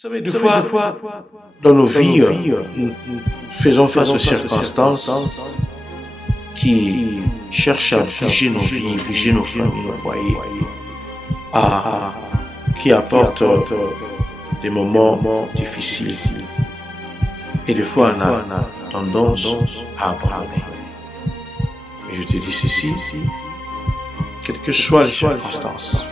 savez, des fois, dans nos vies, nous faisons face aux circonstances qui cherchent à bouger nos vies, bouger nos familles, nos foyers, qui apportent des moments difficiles. Et des fois, on a tendance à abandonner. Mais je te dis ceci, quelles que soient les circonstances,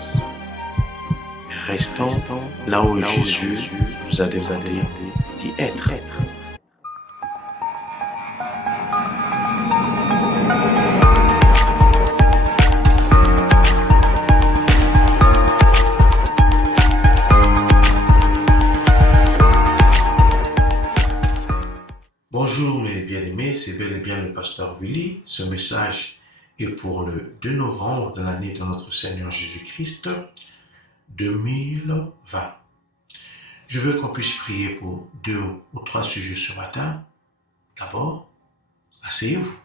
restons là où Jésus nous a demandé d'y être. Bonjour mes bien-aimés, c'est bel et bien le pasteur Willy. Ce message est pour le 2 novembre de l'année de notre Seigneur Jésus-Christ 2020. Je veux qu'on puisse prier pour 2 ou 3 sujets ce matin. D'abord, asseyez-vous.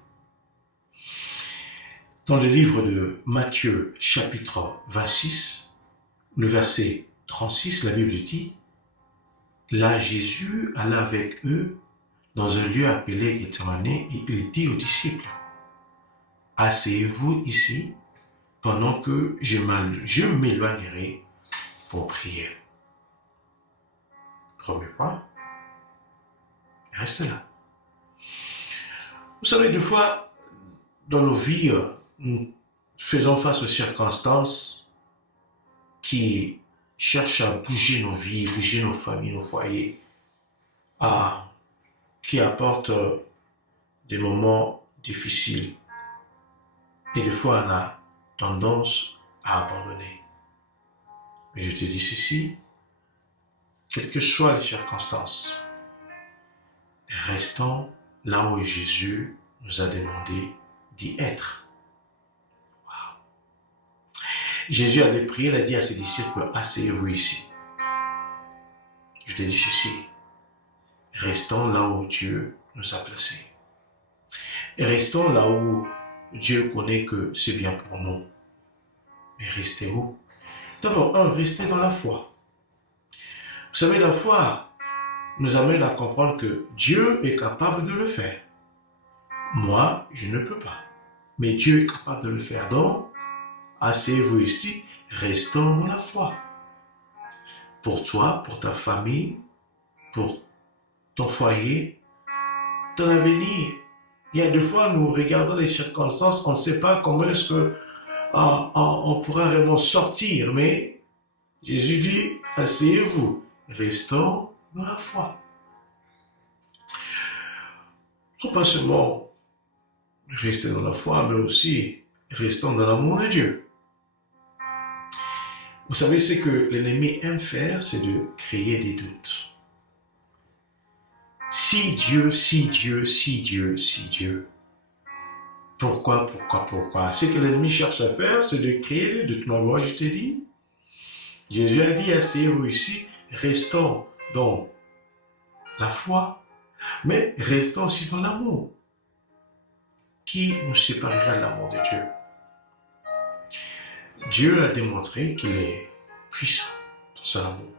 Dans le livre de Matthieu, chapitre 26, le verset 36, la Bible dit « Là, Jésus alla avec eux dans un lieu appelé Gethsemane et il dit aux disciples « Asseyez-vous ici pendant que je m'éloignerai pour prier. » Premier point, reste là. Vous savez, des fois, dans nos vies, nous faisons face aux circonstances qui cherchent à bouger nos vies, bouger nos familles, nos foyers, qui apportent des moments difficiles. Et des fois, on a tendance à abandonner. Mais je te dis ceci, quelles que soient les circonstances, restons là où Jésus nous a demandé d'y être. Wow. Jésus avait prié, il a dit à ses disciples, asseyez-vous ici. Je te dis ceci, restons là où Dieu nous a placés. Et restons là où Dieu connaît que c'est bien pour nous. Mais restez où? D'abord, restez dans la foi. Vous savez, la foi nous amène à comprendre que Dieu est capable de le faire. Moi, je ne peux pas. Mais Dieu est capable de le faire. Donc, asseyez-vous ici, restons dans la foi. Pour toi, pour ta famille, pour ton foyer, ton avenir. Il y a des fois, nous regardons les circonstances, on ne sait pas comment est-ce que on pourra vraiment sortir. Mais Jésus dit, asseyez-vous. Restons dans la foi. Non pas seulement rester dans la foi, mais aussi restons dans l'amour de Dieu. Vous savez, ce que l'ennemi aime faire, c'est de créer des doutes. Si Dieu, si Dieu, si Dieu, si Dieu. Pourquoi? Ce que l'ennemi cherche à faire, c'est de créer des doutes. Moi, je te dis, Jésus a dit, asseyez-vous ici, restons dans la foi, mais restons aussi dans l'amour. Qui nous séparera de l'amour de Dieu? Dieu a démontré qu'il est puissant dans son amour.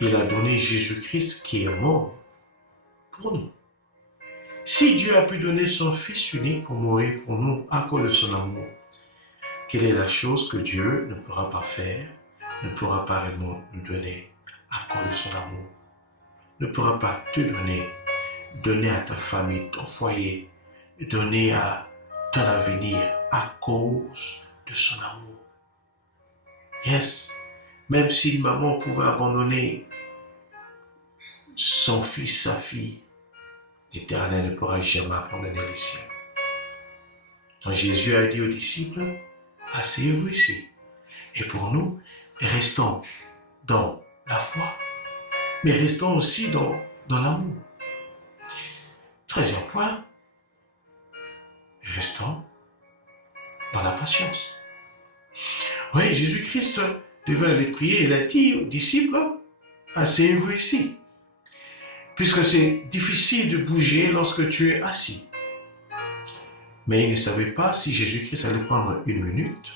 Il a donné Jésus-Christ qui est mort pour nous. Si Dieu a pu donner son Fils unique pour mourir pour nous à cause de son amour, quelle est la chose que Dieu ne pourra pas faire, ne pourra pas réellement nous donner à cause de son amour, ne pourra pas te donner à ta famille, ton foyer, donner à ton avenir à cause de son amour. Yes, même si une maman pouvait abandonner son fils, sa fille, l'Éternel ne pourra jamais abandonner les siens. Donc Jésus a dit aux disciples, asseyez-vous ici. Et pour nous, restons dans la foi, mais restons aussi dans l'amour. 13e point, restons dans la patience. Oui, Jésus-Christ devait aller prier, il a dit aux disciples, asseyez-vous ici. Puisque c'est difficile de bouger lorsque tu es assis. Mais il ne savait pas si Jésus-Christ allait prendre 1 minute,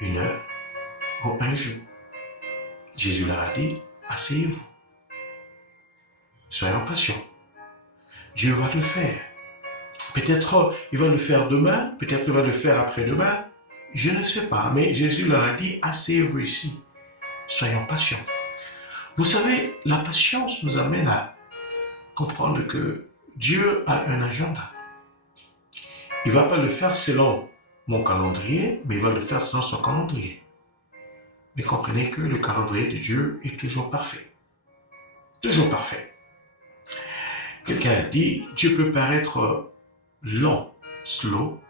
1 heure ou 1 jour. Jésus leur a dit, asseyez-vous. Soyons patients. Dieu va le faire. Peut-être il va le faire demain, peut-être il va le faire après-demain. Je ne sais pas, mais Jésus leur a dit, asseyez-vous ici. Soyons patients. Vous savez, la patience nous amène à comprendre que Dieu a un agenda. Il ne va pas le faire selon mon calendrier, mais il va le faire selon son calendrier. Mais comprenez que le calendrier de Dieu est toujours parfait. Toujours parfait. Quelqu'un a dit, Dieu peut paraître lent, slow,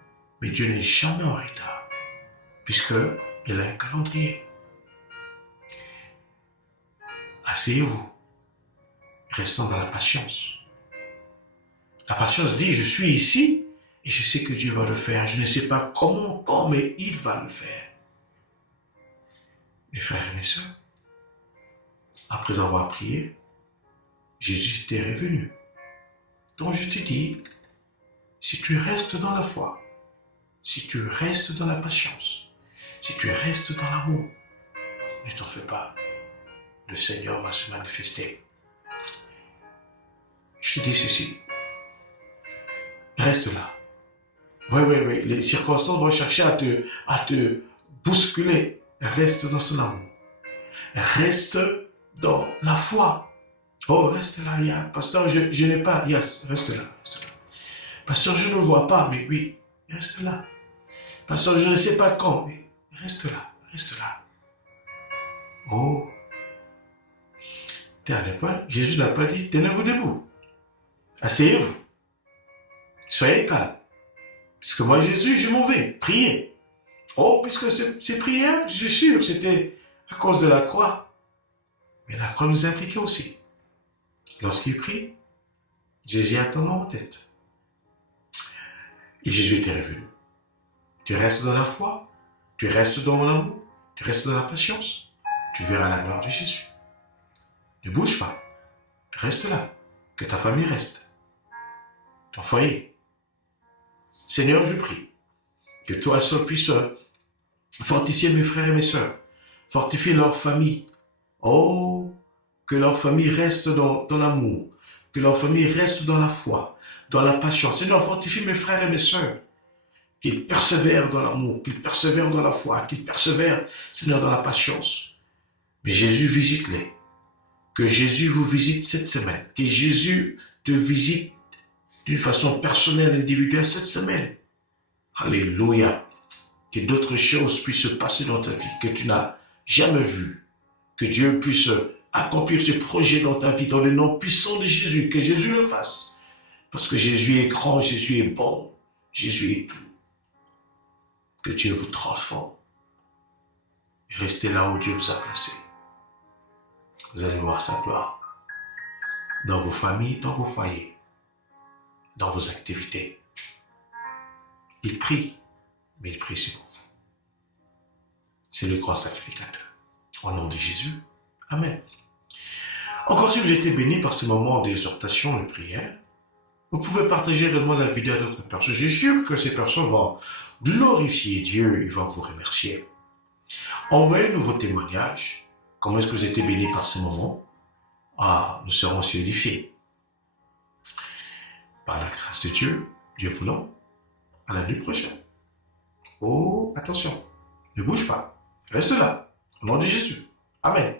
mais Dieu n'est jamais en retard, puisqu'il a un calendrier. Asseyez-vous. Restons dans la patience. La patience dit, je suis ici et je sais que Dieu va le faire. Je ne sais pas comment, quand, mais il va le faire. Mes frères et mes sœurs, après avoir prié, Jésus était revenu. Donc je te dis, si tu restes dans la foi, si tu restes dans la patience, si tu restes dans l'amour, ne t'en fais pas. Le Seigneur va se manifester. Je te dis ceci. Reste là. Oui. Les circonstances vont chercher à te bousculer. Reste dans son amour. Reste dans la foi. Oh, reste là, pasteur, je n'ai pas. Yes, reste là. Pasteur, je ne vois pas, mais oui, reste là. Pasteur, je ne sais pas quand, mais reste là. Oh. Dernier point, Jésus n'a pas dit, tenez-vous debout. Asseyez-vous. Soyez calme. Parce que moi, Jésus, je m'en vais. Priez. Oh, puisque ces prières, je suis sûr, c'était à cause de la croix. Mais la croix nous impliquait aussi. Lorsqu'il prie, Jésus a ton nom en tête. Et Jésus était revenu. Tu restes dans la foi, tu restes dans l'amour, tu restes dans la patience, tu verras la gloire de Jésus. Ne bouge pas. Reste là. Que ta famille reste. Ton foyer. Seigneur, je prie que toi seul puisses fortifier mes frères et mes sœurs. Fortifier leur famille. Oh, que leur famille reste dans l'amour. Que leur famille reste dans la foi, dans la patience. Seigneur, fortifie mes frères et mes sœurs. Qu'ils persévèrent dans l'amour, qu'ils persévèrent dans la foi, qu'ils persévèrent, Seigneur, dans la patience. Mais Jésus, visite-les. Que Jésus vous visite cette semaine. Que Jésus te visite d'une façon personnelle, individuelle cette semaine. Alléluia. Que d'autres choses puissent se passer dans ta vie que tu n'as jamais vues. Que Dieu puisse accomplir ce projet dans ta vie, dans le nom puissant de Jésus. Que Jésus le fasse. Parce que Jésus est grand, Jésus est bon, Jésus est tout. Que Dieu vous transforme. Restez là où Dieu vous a placé. Vous allez voir sa gloire. Dans vos familles, dans vos foyers, dans vos activités. Il prie, mais il prie sur vous. C'est le grand sacrificateur. Au nom de Jésus, Amen. Encore si vous êtes bénis par ce moment d'exhortation et de prière, vous pouvez partager réellement la vidéo à d'autres personnes. Je suis sûr que ces personnes vont glorifier Dieu, ils vont vous remercier. Envoyez-nous vos témoignages. Comment est-ce que vous êtes bénis par ce moment? Nous serons aussi édifiés. Par la grâce de Dieu, Dieu voulant, à la nuit prochaine. Oh, attention, ne bouge pas, reste là, au nom de Jésus. Amen.